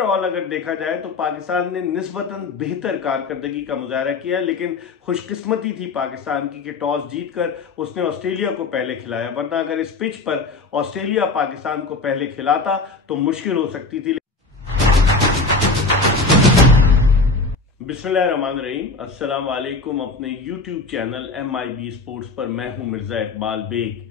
Overall अगर देखा जाए तो पाकिस्तान ने निस्बतन बेहतर कारकर्दगी का मुजाहरा किया, लेकिन खुशकिस्मती थी पाकिस्तान की कि टॉस जीतकर उसने ऑस्ट्रेलिया को पहले खिलाया, वरना अगर इस पिच पर ऑस्ट्रेलिया पाकिस्तान को पहले खिलाता तो मुश्किल हो सकती थी। बिस्मिल्लाहिर्रहमानिर्रहीम, अस्सलाम वालेकुम। अपने यूट्यूब चैनल MIB स्पोर्ट्स पर मैं हूं मिर्जा इकबाल बेग।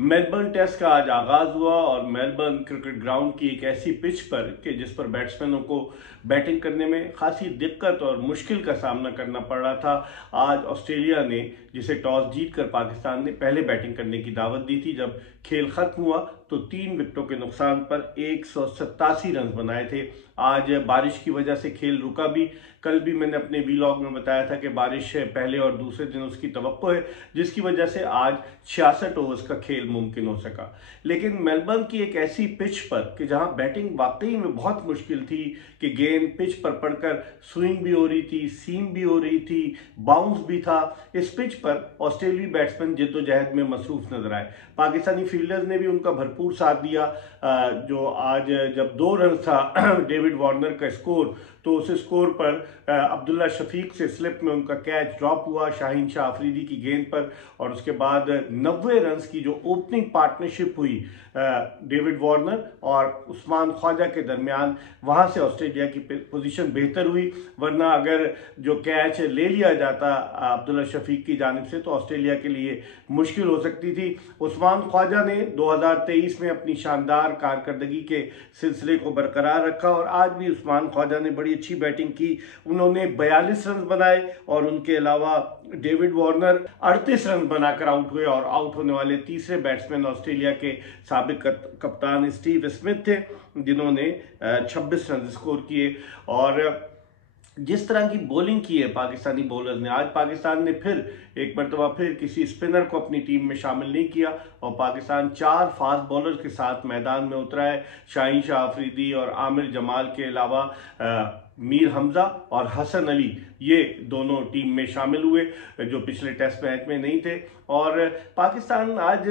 मेलबर्न टेस्ट का आज आगाज हुआ और मेलबर्न क्रिकेट ग्राउंड की एक ऐसी पिच पर कि जिस पर बैट्समैनों को बैटिंग करने में खासी दिक्कत और मुश्किल का सामना करना पड़ रहा था। आज ऑस्ट्रेलिया ने, जिसे टॉस जीतकर पाकिस्तान ने पहले बैटिंग करने की दावत दी थी, जब खेल खत्म हुआ तो 3 विकेटों के नुकसान पर 187 रन बनाए थे। आज बारिश की वजह से खेल रुका भी। कल भी मैंने अपने वीलॉग में बताया था कि बारिश पहले और दूसरे दिन उसकी तवक्को है, जिसकी वजह से आज 66 ओवर्स का खेल मुमकिन हो सका। लेकिन मेलबर्न की एक ऐसी पिच पर कि जहां बैटिंग वाकई में बहुत मुश्किल थी कि गेंद पिच पर पड़कर स्विंग भी हो रही थी, सीम भी हो रही थी, बाउंस भी था। इस पिच पर ऑस्ट्रेलियाई बैट्समैन जिद्दोजहद में मसरूफ नजर आए। पाकिस्तानी फील्डर्स ने भी उनका भरपूर साथ दिया। जो आज जब 2 रन था डेविड वार्नर का स्कोर, तो उस स्कोर पर अब्दुल्ला शफीक से स्लिप में उनका कैच ड्रॉप हुआ शाहीन शाह अफरीदी की गेंद पर, और उसके बाद 90 रन की जो ओपनिंग पार्टनरशिप हुई डेविड वार्नर और उस्मान ख्वाजा के दरमियान, वहां से ऑस्ट्रेलिया की पोजीशन बेहतर हुई। वरना अगर जो कैच ले लिया जाता अब्दुल्ला शफीक की जानिब से तो ऑस्ट्रेलिया के लिए मुश्किल हो सकती थी। उस्मान ख्वाजा ने 2023 में अपनी शानदार कारकर्दगी के सिलसिले को बरकरार रखा और आज भी उस्मान ख्वाजा ने बड़ी अच्छी बैटिंग की। उन्होंने 42 रन बनाए और उनके अलावा डेविड वार्नर 38 रन बनाकर आउट हुए, और आउट होने वाले तीसरे बैट्समैन ऑस्ट्रेलिया के साबिक कप्तान स्टीव स्मिथ थे, जिन्होंने 26 रन स्कोर किए। और जिस तरह की बॉलिंग की है पाकिस्तानी बॉलर्स ने, आज पाकिस्तान ने फिर एक मरतबा फिर किसी स्पिनर को अपनी टीम में शामिल नहीं किया और पाकिस्तान 4 फास्ट बॉलर के साथ मैदान में उतरा है। शाहीन शाह अफरीदी और आमिर जमाल के अलावा मीर हमजा और हसन अली, ये दोनों टीम में शामिल हुए जो पिछले टेस्ट मैच में नहीं थे। और पाकिस्तान आज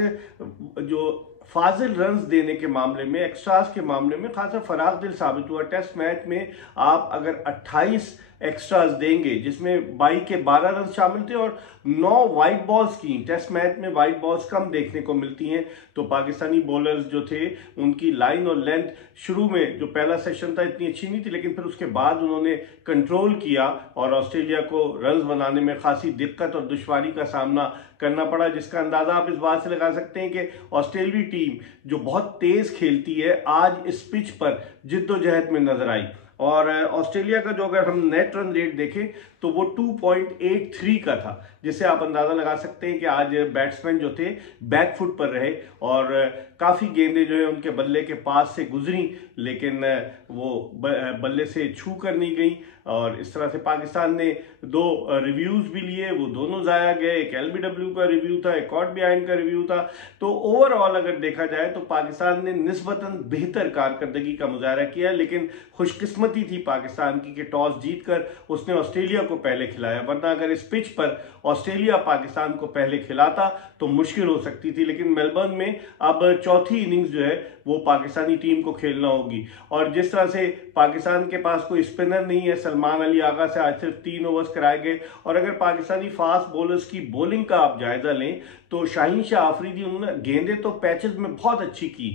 जो फाजिल रन्स देने के मामले में, एक्स्ट्रास के मामले में खासा फराग दिल साबित हुआ। टेस्ट मैच में आप अगर 28 एक्स्ट्रास देंगे, जिसमें 22 के 12 रन शामिल थे और 9 वाइड बॉल्स की, टेस्ट मैच में वाइड बॉल्स कम देखने को मिलती हैं, तो पाकिस्तानी बॉलर्स जो थे उनकी लाइन और लेंथ शुरू में जो पहला सेशन था इतनी अच्छी नहीं थी, लेकिन फिर उसके बाद उन्होंने कंट्रोल किया और ऑस्ट्रेलिया को रन्स बनाने में खासी दिक्कत और दुश्वारी का सामना करना पड़ा, जिसका अंदाजा आप इस बात से लगा सकते हैं कि ऑस्ट्रेलियाई टीम जो बहुत तेज खेलती है आज इस पिच पर जिद्दोजहद में नजर आई। और ऑस्ट्रेलिया का जो अगर हम नेट रन रेट देखें तो वो 2.83 का था, जिससे आप अंदाजा लगा सकते हैं कि आज बैट्समैन जो थे बैकफुट पर रहे और काफी गेंदें जो है उनके बल्ले के पास से गुजरी, लेकिन वो बल्ले से छू कर नहीं गई। और इस तरह से पाकिस्तान ने 2 रिव्यूज भी लिए, वो दोनों जाया गए। एक LBW का रिव्यू था, एक कॉट बिहाइंड का रिव्यू था। तो ओवरऑल अगर देखा जाए तो पाकिस्तान ने निस्बतन बेहतर कारकर्दगी का मुजाहरा किया, लेकिन खुशकिस्मती थी पाकिस्तान की कि टॉस जीतकर उसने ऑस्ट्रेलिया को पहले खिलाया, वरना अगर इस पिच पर ऑस्ट्रेलिया पाकिस्तान को पहले खिलाता तो मुश्किल हो सकती थी। लेकिन मेलबर्न में अब चौथी इनिंग्स जो है वो पाकिस्तानी टीम को खेलना होगी, और जिस तरह से पाकिस्तान के पास कोई स्पिनर नहीं है, सलमान अली आगा से आज सिर्फ 3 ओवर्स कराए गए। और अगर पाकिस्तानी फास्ट बॉलर्स की बॉलिंग का आप जायजा लें तो शाहीन शाह अफरीदी, उन्होंने गेंदें तो पैचेस में बहुत अच्छी की,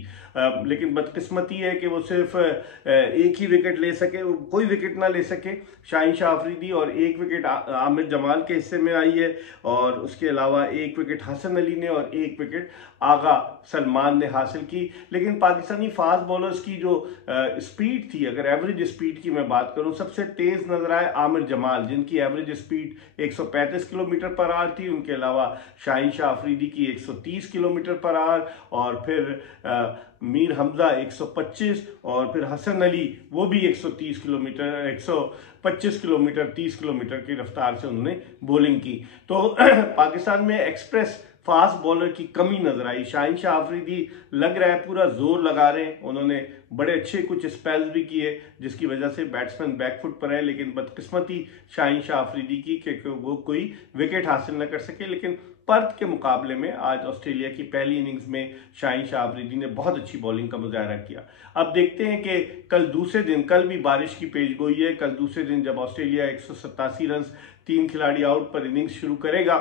लेकिन बदकिस्मती है कि वो सिर्फ एक ही विकेट ले सके, कोई विकेट ना ले सके शाहीन शाह अफरीदी, और 1 विकेट आमिर जमाल के हिस्से में आई है, और उसके अलावा 1 विकेट हसन अली ने और 1 विकेट आगा सलमान ने हासिल की। लेकिन पाकिस्तानी फास्ट बॉलर्स की जो स्पीड थी, अगर एवरेज स्पीड की मैं बात करूं, सबसे तेज नजर आए आमिर जमाल, जिनकी average speed 135 kilometre per hour थी। उनके अलावा शाहीन शाह अफरीदी की 130 किलोमीटर पर आवर, और फिर मीर हमजा 125, और फिर हसन अली वो भी 130 किलोमीटर 125 किलोमीटर 30 किलोमीटर की रफ्तार से उन्होंने बॉलिंग की। तो पाकिस्तान में एक्सप्रेस फास्ट बॉलर की कमी नजर आई। शाहीन शाह अफरीदी लग रहा है पूरा जोर लगा रहे हैं, उन्होंने बड़े अच्छे कुछ स्पेल्स भी किए जिसकी वजह से बैट्समैन बैकफुट पर है, लेकिन बदकिस्मती शाहीन शाह अफरीदी की कि वो कोई विकेट हासिल न कर सके। लेकिन पर्थ के मुकाबले में आज ऑस्ट्रेलिया की पहली इनिंग्स में शाहीन शाह अफरीदी ने बहुत अच्छी बॉलिंग का मुजाहरा किया। अब देखते हैं कि कल दूसरे दिन, कल भी बारिश की पेशगोई है, कल दूसरे दिन जब ऑस्ट्रेलिया 187 रन 3 खिलाड़ी आउट पर इनिंग्स शुरू करेगा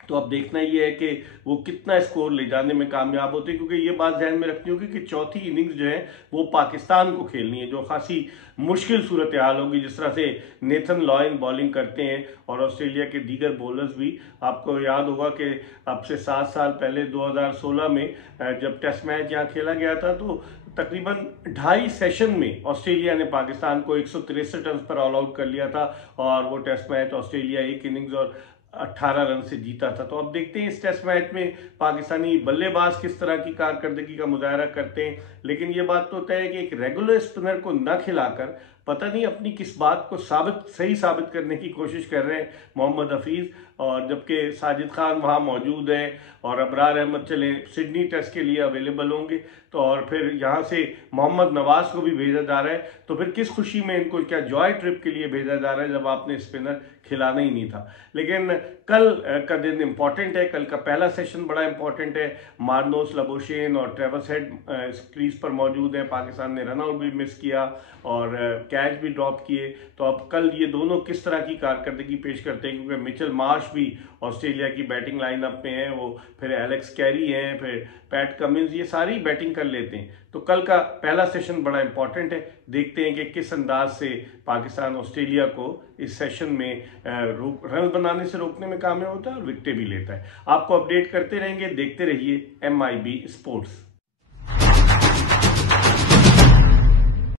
तो अब देखना ये है कि वो कितना स्कोर ले जाने में कामयाब होते हैं, क्योंकि ये बात ध्यान में रखनी होगी कि चौथी इनिंग्स जो है वो पाकिस्तान को खेलनी है, जो खासी मुश्किल सूरत हाल होगी। जिस तरह से नेथन लॉयन बॉलिंग करते हैं और ऑस्ट्रेलिया के दीगर बॉलर्स भी, आपको याद होगा कि अब से 7 साल पहले 2016 में जब टेस्ट मैच यहाँ खेला गया था तो तकरीबन 2.5 सेशन में ऑस्ट्रेलिया ने पाकिस्तान को 163 रन पर ऑल आउट कर लिया था और वो टेस्ट मैच ऑस्ट्रेलिया एक इनिंग्स और 18 रन से जीता था। तो अब देखते हैं इस टेस्ट मैच में पाकिस्तानी बल्लेबाज किस तरह की कारकर्दगी का मुजाहरा करते हैं। लेकिन ये बात तो तय है कि एक रेगुलर स्पिनर को न खिलाकर पता नहीं अपनी किस बात को सही साबित करने की कोशिश कर रहे हैं मोहम्मद हफीज, और जबकि साजिद खान वहाँ मौजूद है और अबरार अहमद चले सिडनी टेस्ट के लिए अवेलेबल होंगे, तो और फिर यहाँ से मोहम्मद नवाज को भी भेजा जा रहा है, तो फिर किस खुशी में इनको क्या जॉय ट्रिप के लिए भेजा जा रहा है जब आपने स्पिनर खिलाना ही नहीं था। लेकिन कल का दिन इंपॉर्टेंट है, कल का पहला सेशन बड़ा इंपॉर्टेंट है। मार्नोस, लबोशेन और ट्रेविस हेड क्रीज पर मौजूद है। पाकिस्तान ने रन आउट भी मिस किया और कैच भी ड्रॉप किए, तो अब कल ये दोनों किस तरह की कारकर्दगी पेश करते हैं, क्योंकि मिचेल मार्श भी ऑस्ट्रेलिया की बैटिंग लाइनअप में है, वो फिर एलेक्स कैरी हैं, फिर पैट कमिंस, ये सारी बैटिंग कर लेते हैं। तो कल का पहला सेशन बड़ा इंपॉर्टेंट है। देखते हैं कि किस अंदाज से पाकिस्तान ऑस्ट्रेलिया को इस सेशन में रन बनाने से रोकने में कामयाब होता है और विकेटें भी लेता है। आपको अपडेट करते रहेंगे, देखते रहिए MIB स्पोर्ट्स।